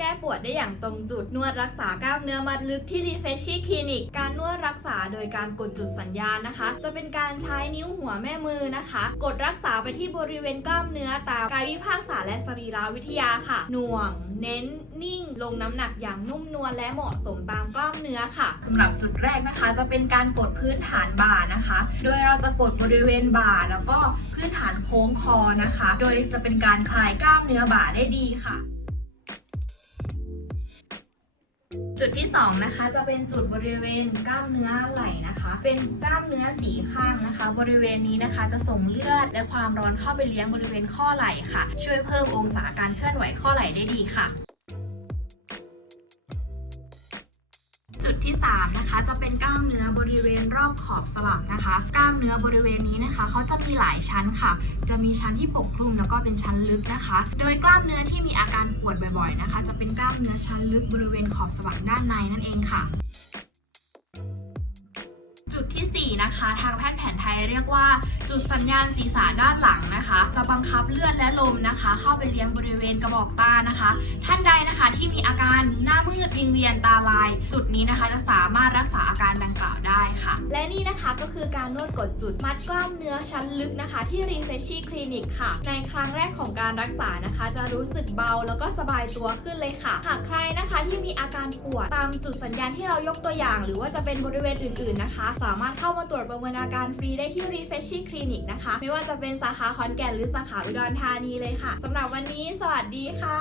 แก้ปวดได้อย่างตรงจุดนวดรักษากล้ามเนื้อมัดลึกที่ Refreshing Clinic การนวดรักษาโดยการกดจุดสัญญาณนะคะ จะเป็นการใช้นิ้วหัวแม่มือนะคะ กดรักษาไปที่บริเวณกล้ามเนื้อตามกายวิภาคศาสตร์และสรีรวิทยาค่ะ หน่วง เน้นนิ่ง ลงน้ำหนักอย่างนุ่มนวลและเหมาะสมตามกล้ามเนื้อค่ะสำหรับจุดแรกนะคะ จะเป็นการกดพื้นฐานบ่านะคะ โดยเราจะกดบริเวณบ่าแล้วก็พื้นฐานโค้งคอนะคะ โดยจะเป็นการคลายกล้ามเนื้อบ่าได้ดีค่ะ จุดที่ 2 นะคะ จะเป็นจุดบริเวณกล้ามเนื้อไหล่นะคะ เป็นกล้ามเนื้อสีข้างนะคะ บริเวณนี้นะคะจะส่งเลือดและความร้อนเข้าไปเลี้ยงบริเวณข้อไหล่ค่ะ ช่วยเพิ่มองศาการเคลื่อนไหวข้อไหล่ได้ดีค่ะ ที่3นะคะจะเป็นกล้ามเนื้อบริเวณรอบขอบสลักนะคะ กล้ามเนื้อบริเวณนี้นะคะเขาจะมีหลายชั้นค่ะ จะมีชั้นที่ปกคลุมแล้วก็เป็นชั้นลึกนะคะ โดยกล้ามเนื้อที่มีอาการปวดบ่อยๆนะคะ จะเป็นกล้ามเนื้อชั้นลึกบริเวณขอบสลักด้านในนั่นเองค่ะ นะคะ ทางแพทย์แผนไทยเรียกว่า จุดสัญญาณศีรษะด้านหลังนะคะ จะบังคับเลือดและลมนะคะ เข้าไปเลี้ยงบริเวณกระบอกตานะคะ ท่านใดนะคะที่มีอาการหน้ามืดวิงเวียนตาลาย จุดนี้นะคะจะสามารถรักษา และนี่นะคะก็คือการนวดกดจุดมัดกล้ามเนื้อชั้นลึกนะคะ ที่รีเฟชชี่คลินิกค่ะ ในครั้งแรกของการรักษานะคะ จะรู้สึกเบาแล้วก็สบายตัวขึ้นเลยค่ะ หากใครนะคะที่มีอาการปวดตามจุดสัญญาณที่เรายกตัวอย่าง หรือว่าจะเป็นบริเวณอื่นๆนะคะ สามารถเข้ามาตรวจประเมินอาการฟรีได้ที่รีเฟชชี่คลินิกนะคะ ไม่ว่าจะเป็นสาขาคอนแก่นหรือสาขาอุดรธานีเลยค่ะสำหรับวันนี้ สวัสดีค่ะ